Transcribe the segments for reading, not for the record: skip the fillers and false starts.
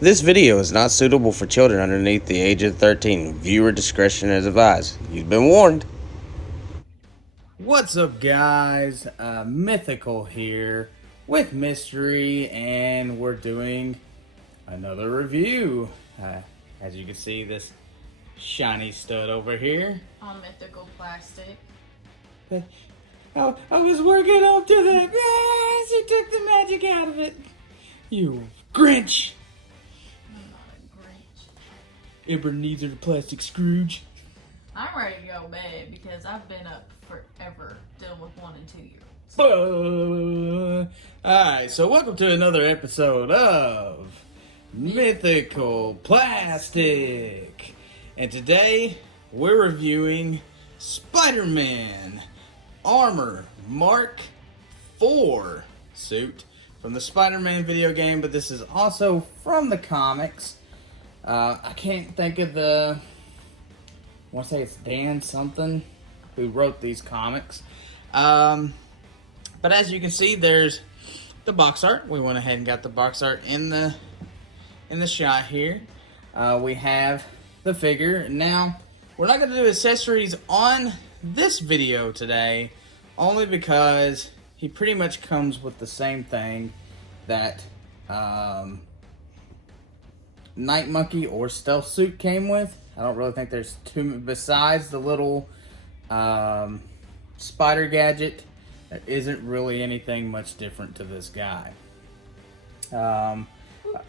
This video is not suitable for children underneath the age of 13. Viewer discretion is advised. You've been warned. What's up, guys? Mythical here with Mystery, and we're doing another review. As you can see, this shiny stud over here. On Mythical Plastic. I was working up to that. She took the magic out of it. You Grinch. I'm not a Grinch. Ebenezer the Plastic Scrooge. I'm ready to go to bed because I've been up forever dealing with 1 and 2 year olds. Alright, so welcome to another episode of Mythical Plastic. And today we're reviewing Spider-Man Armor Mark IV suit from the Spider-Man video game, but this is also from the comics. I can't think of I want to say it's Dan something who wrote these comics. But as you can see, there's the box art. We went ahead and got the box art in the shot here. We have the figure. Now, we're not going to do accessories on this video today, only because he pretty much comes with the same thing that Night Monkey or Stealth Suit came with. I don't really think there's too, besides the little spider gadget, there isn't really anything much different to this guy. I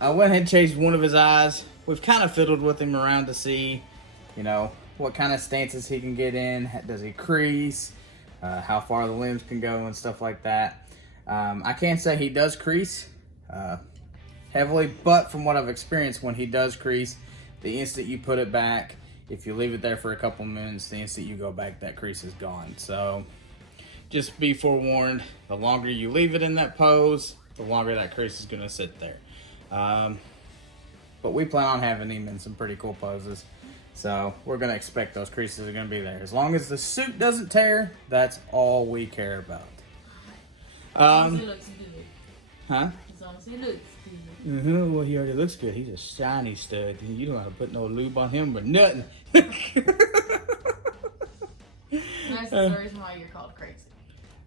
went ahead and changed one of his eyes. We've kind of fiddled with him around to see, you know, what kind of stances he can get in. Does he crease? How far the limbs can go and stuff like that. I can't say he does crease heavily, but from what I've experienced, when he does crease, the instant you put it back, if you leave it there for a couple minutes, the instant you go back, that crease is gone. So just be forewarned, the longer you leave it in that pose, the longer that crease is going to sit there. But we plan on having him in some pretty cool poses. So we're going to expect those creases are going to be there. As long as the suit doesn't tear, that's all we care about. It looks good. Huh? As long as it looks good. Well, he already looks good. He's a shiny stud. You don't have to put no lube on him or nothing. That's the reason why you're called crazy.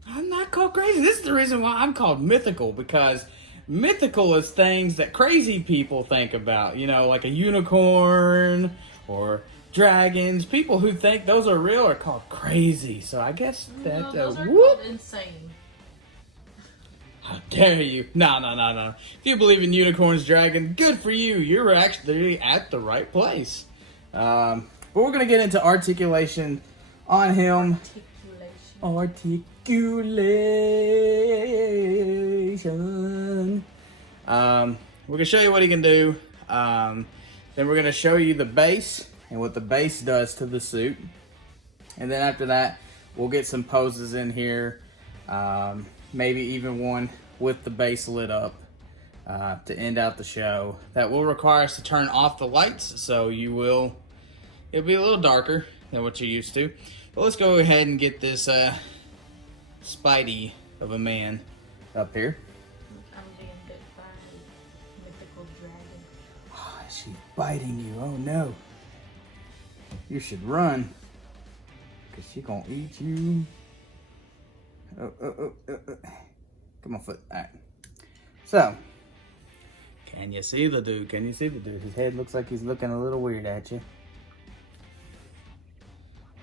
I'm not called crazy. This is the reason why I'm called mythical, because mythical is things that crazy people think about. You know, like a unicorn or dragons. People who think those are real are called crazy. So I guess that... No, those are called insane. How dare you? No. If you believe in unicorns, dragon, good for you. You're actually at the right place. But we're going to get into articulation on him. Articulation. We're going to show you what he can do. Then we're going to show you the base and what the base does to the suit. And then after that, we'll get some poses in here. Maybe even one with the base lit up to end out the show. That will require us to turn off the lights, so it'll be a little darker than what you're used to. But let's go ahead and get this Spidey of a man up here. I'm being bit by a mythical dragon. Oh, she's biting you. Oh no. You should run, because she's gonna eat you. Come on, foot. Alright. So, can you see the dude? His head looks like he's looking a little weird at you.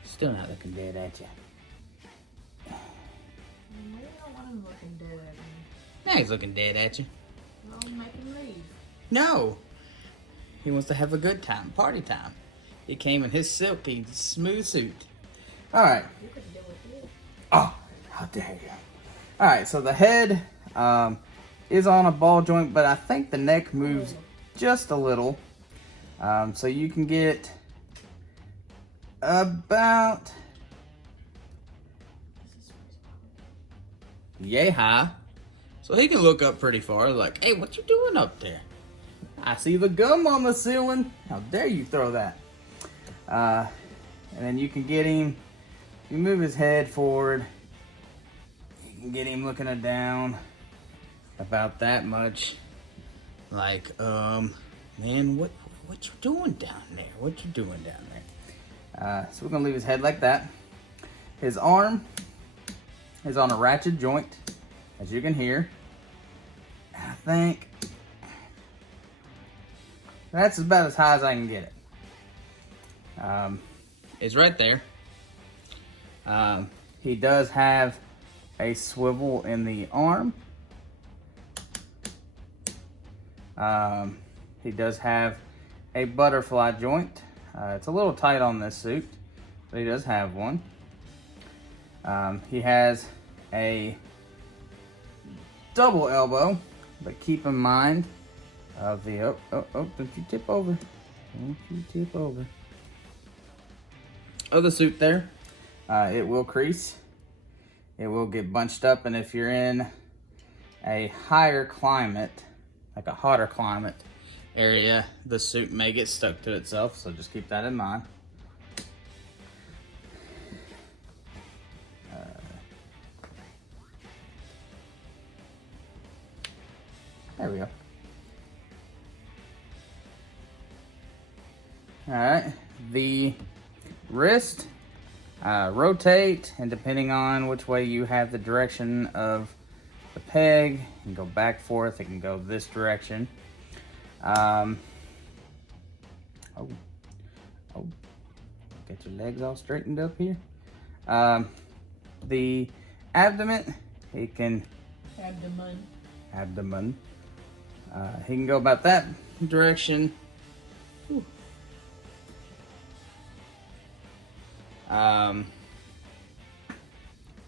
Still not looking dead at you. Maybe I don't want him looking dead at me. Now he's looking dead at you. Well, make him leave. No. He wants to have a good time. Party time. He came in his silky, smooth suit. Alright. You could deal with it. Oh, how dare you. Alright, so the head is on a ball joint, but I think the neck moves just a little. So you can get about yay high. So he can look up pretty far, like, hey, what you doing up there? I see the gum on the ceiling. How dare you throw that? And then you can get him, you move his head forward. You can get him looking down about that much. Like, Man, what you doing down there? What you doing down there? So we're gonna leave his head like that. His arm is on a ratchet joint, as you can hear. I think that's about as high as I can get it. It's right there. He does have a swivel in the arm. He does have a butterfly joint. It's a little tight on this suit, but he does have one. He has a double elbow, but keep in mind of the, oh, don't you tip over. Don't you tip over. Other suit there, it will crease. It will get bunched up, and if you're in a higher climate, like a hotter climate area, the suit may get stuck to itself, so just keep that in mind. There we go. Alright, the wrist, rotate, and depending on which way you have the direction of the peg, you can go back, forth, it can go this direction. Oh, get your legs all straightened up here. The abdomen, it can... Abdomen. He can go about that direction. Whew.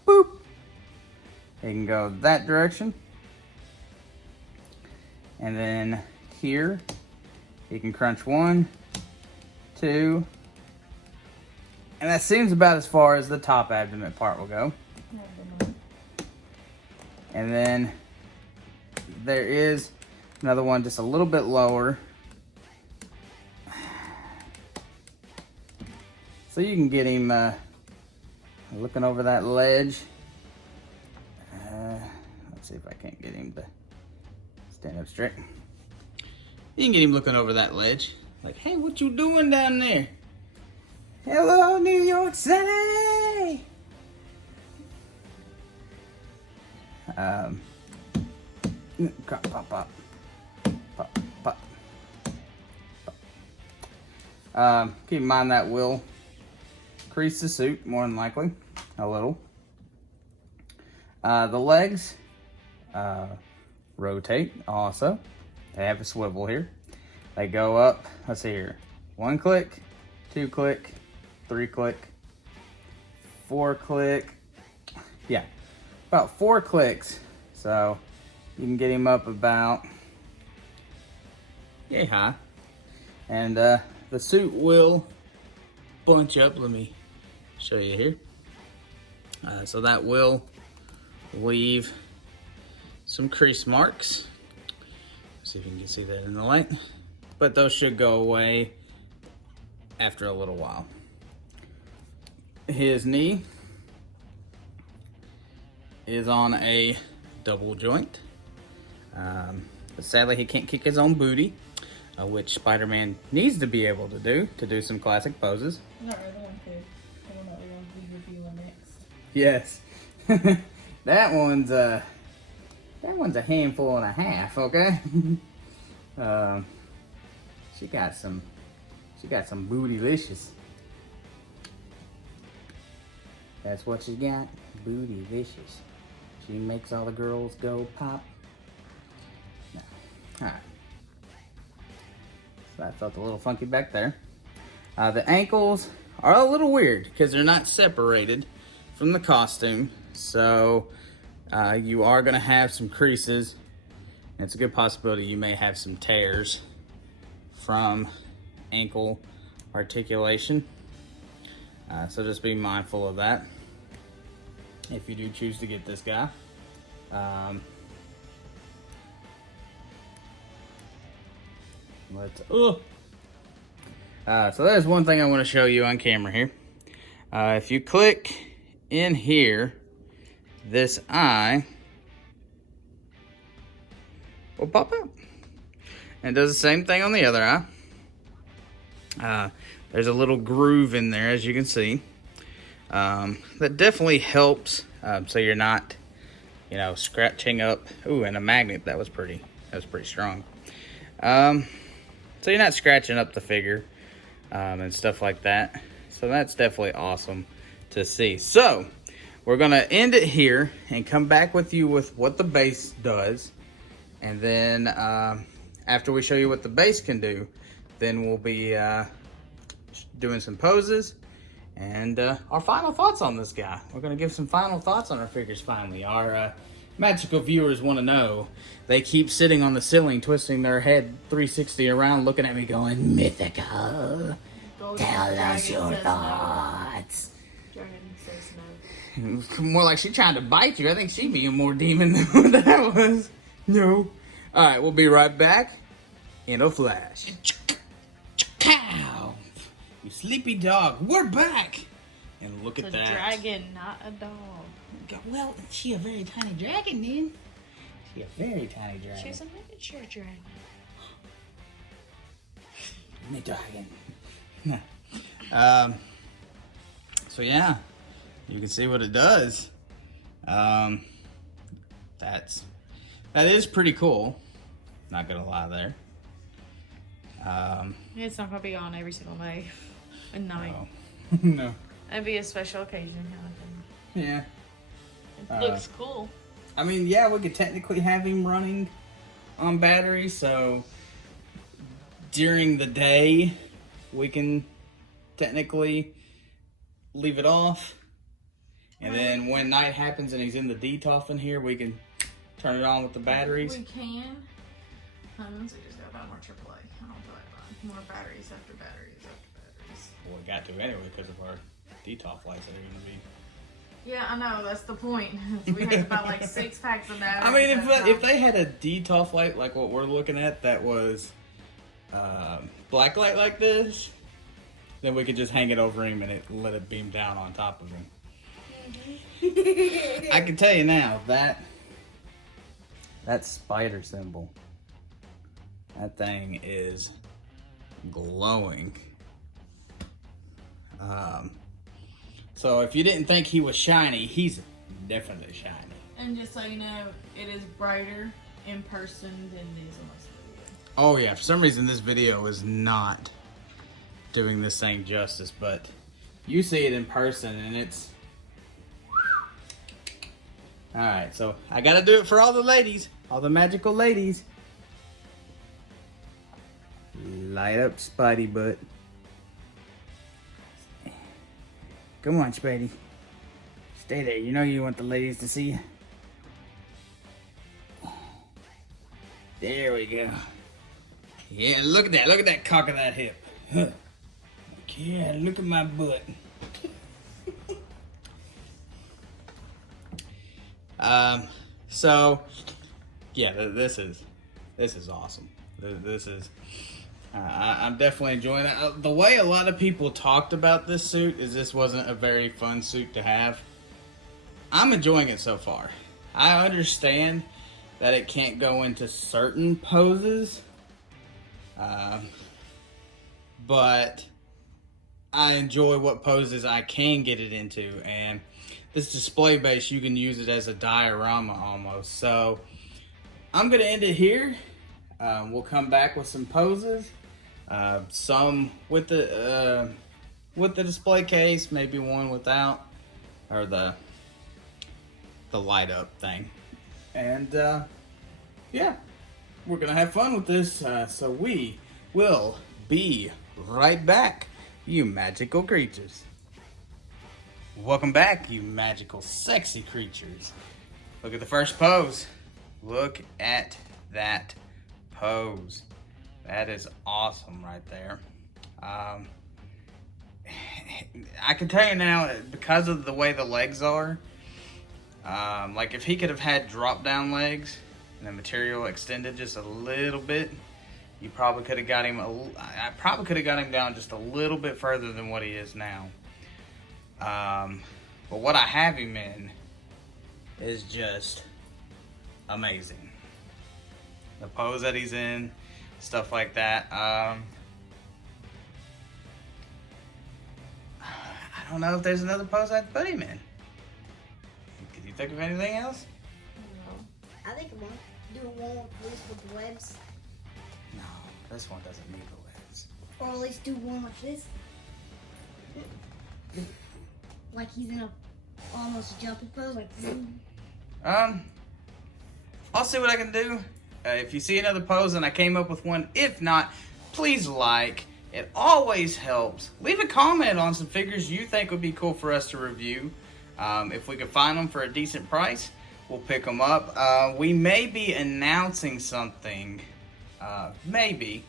Boop. He can go that direction. And then here, he can crunch 1, 2, and that seems about as far as the top abdomen part will go. And then there is another one just a little bit lower. So you can get him looking over that ledge. Let's see if I can't get him to stand up straight. You can get him looking over that ledge. Like, hey, what you doing down there? Hello, New York City! Pop, pop, pop. Pop, pop. Keep in mind that will crease the suit, more than likely, a little. The legs rotate also. They have a swivel here. They go up, let's see here, 1 click, 2 click, 3 click, 4 click. Yeah, about 4 clicks. So you can get him up about yay high. And the suit will bunch up. Let me show you here. So that will leave some crease marks. See if you can see that in the light. But those should go away after a little while. His knee is on a double joint. But sadly, he can't kick his own booty, which Spider-Man needs to be able to do some classic poses. Not really one to. I don't know what we're going to be reviewing next. Yes. that one's a handful and a half, okay? She got some bootylicious. That's what she got, bootylicious. She makes all the girls go pop. No. Alright. So that felt a little funky back there. The ankles are a little weird because they're not separated from the costume. So you are going to have some creases. And it's a good possibility you may have some tears from ankle articulation. So just be mindful of that if you do choose to get this guy. So there's one thing I want to show you on camera here. If you click in here, this eye will pop up. And it does the same thing on the other eye. There's a little groove in there, as you can see. That definitely helps, so you're not, scratching up. Ooh, and a magnet, that was pretty strong. So you're not scratching up the figure, and stuff like that. So that's definitely awesome to see. So we're gonna end it here and come back with you with what the base does. And then after we show you what the base can do, then we'll be doing some poses and our final thoughts on this guy. We're gonna give some final thoughts on our figures finally. Our magical viewers want to know. They keep sitting on the ceiling, twisting their head 360 around, looking at me going, Mythical, tell us your thoughts. Dragon says no. More like she trying to bite you. I think she being more demon than what that was. No. Alright, we'll be right back in a flash. Cow! You sleepy dog, we're back! And look It's at a that. dragon, not a dog. Well, she a very tiny dragon then. She a very tiny dragon. She's a miniature dragon. Dragon. So yeah, you can see what it does. That is pretty cool. Not gonna lie there. It's not gonna be on every single day and night. No. No. It'd be a special occasion kind of thing. Yeah. It looks cool. I mean, yeah, we could technically have him running on battery, so during the day we can technically leave it off. And then when night happens and he's in the DTOF in here, we can turn it on with the batteries. We can. So we just gotta buy more AAA. I don't feel like buying more batteries after batteries after batteries. Well, we got to anyway because of our DTOF lights that are going to be. Yeah, I know, that's the point. We have to buy like 6 packs of batteries. I mean, if they had a DTOF light like what we're looking at that was black light like this, then we could just hang it over him and let it beam down on top of him. I can tell you now, that spider symbol, that thing is glowing. So if you didn't think he was shiny, he's definitely shiny. And just so you know, it is brighter in person than it is on this video. Oh yeah, for some reason this video is not doing this thing justice, but you see it in person and it's... Alright, so I gotta do it for all the ladies, all the magical ladies. Light up Spidey butt. Come on, Spidey. Stay there. You know you want the ladies to see you. There we go. Yeah, look at that. Look at that cock of that hip. Huh. Yeah, look at my butt. So, yeah, this is awesome. This is... I'm definitely enjoying it. The way a lot of people talked about this suit is this wasn't a very fun suit to have. I'm enjoying it so far. I understand that it can't go into certain poses, but I enjoy what poses I can get it into, and this display base, you can use it as a diorama almost. So I'm gonna end it here. We'll come back with some poses. Some with the display case, maybe one without, or the light up thing. And yeah, we're gonna have fun with this. So we will be right back, you magical creatures. Welcome back, you magical sexy creatures. Look at the first pose. Look at that pose. That is awesome right there. I can tell you now, because of the way the legs are, like if he could have had drop down legs and the material extended just a little bit, you probably could have got him, I probably could have got him down just a little bit further than what he is now. But what I have him in is just amazing. The pose that he's in, stuff like that. I don't know if there's another pose I'd put him in. Could you think of anything else? No. I think one. Do one with this with the webs. No, this one doesn't need the webs. Or at least do one with this. Like he's in a almost jumping pose, like zoom. I'll see what I can do. If you see another pose and I came up with one, if not, please like. It always helps. Leave a comment on some figures you think would be cool for us to review. If we can find them for a decent price, we'll pick them up. We may be announcing something. Maybe.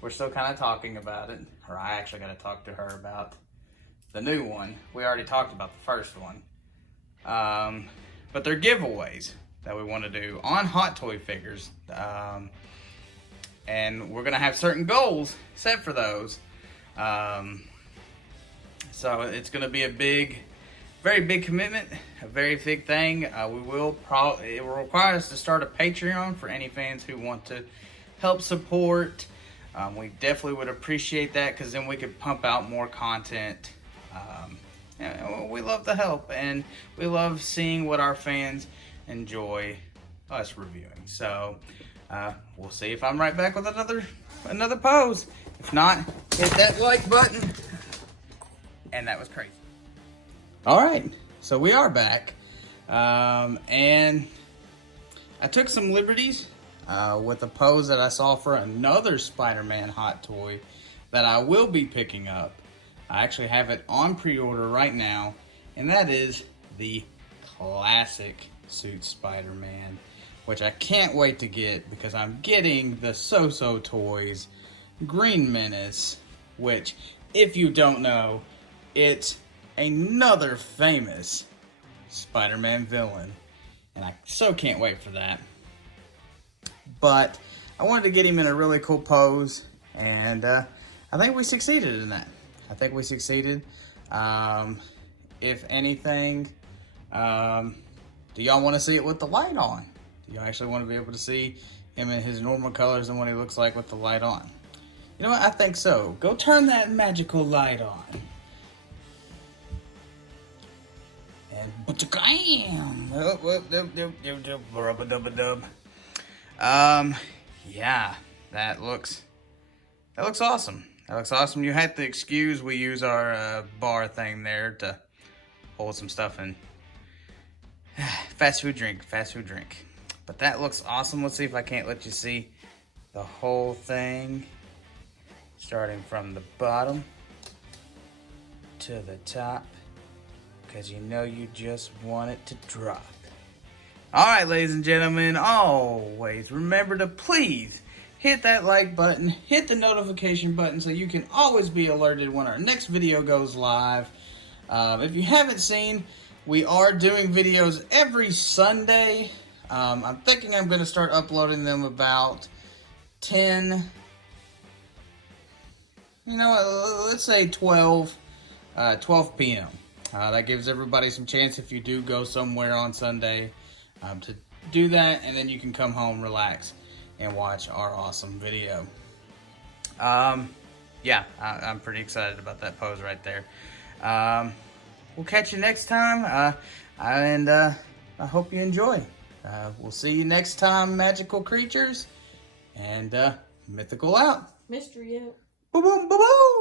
We're still kind of talking about it. Or I actually got to talk to her about the new one. We already talked about the first one. But they're giveaways that we want to do on Hot Toy figures. And we're going to have certain goals set for those. So it's going to be a very big commitment, a very big thing. It will require us to start a Patreon for any fans who want to help support. We definitely would appreciate that, because then we could pump out more content. We love the help, and we love seeing what our fans enjoy us reviewing. So we'll see if I'm right back with another pose. If not, hit that like button. And that was crazy. All right, so we are back, and I took some liberties with a pose that I saw for another Spider-Man Hot Toy that I will be picking up. I actually have it on pre-order right now, and that is the classic suit Spider-Man, which I can't wait to get, because I'm getting the So-So Toys Green Menace, which, if you don't know, it's another famous Spider-Man villain, and I so can't wait for that. But I wanted to get him in a really cool pose, and I think we succeeded in that. I think we succeeded. If anything, do y'all want to see it with the light on? Do y'all actually want to be able to see him in his normal colors and what he looks like with the light on? You know what? I think so. Go turn that magical light on. And yeah, that looks awesome. That looks awesome. You have to excuse we use our bar thing there to hold some stuff in. Fast food drink. But that looks awesome. Let's see if I can't let you see the whole thing, starting from the bottom to the top, because you know you just want it to drop. Alright, ladies and gentlemen, always remember to please hit that like button, hit the notification button so you can always be alerted when our next video goes live. If you haven't seen, we are doing videos every Sunday. I'm thinking I'm going to start uploading them about 10, let's say 12 p.m. That gives everybody some chance, if you do go somewhere on Sunday, to do that, and then you can come home, relax, and watch our awesome video. Yeah, I'm pretty excited about that pose right there. We'll catch you next time, and I hope you enjoy. We'll see you next time, magical creatures, and mythical out. Mystery out. Boom, boom, boom, boom.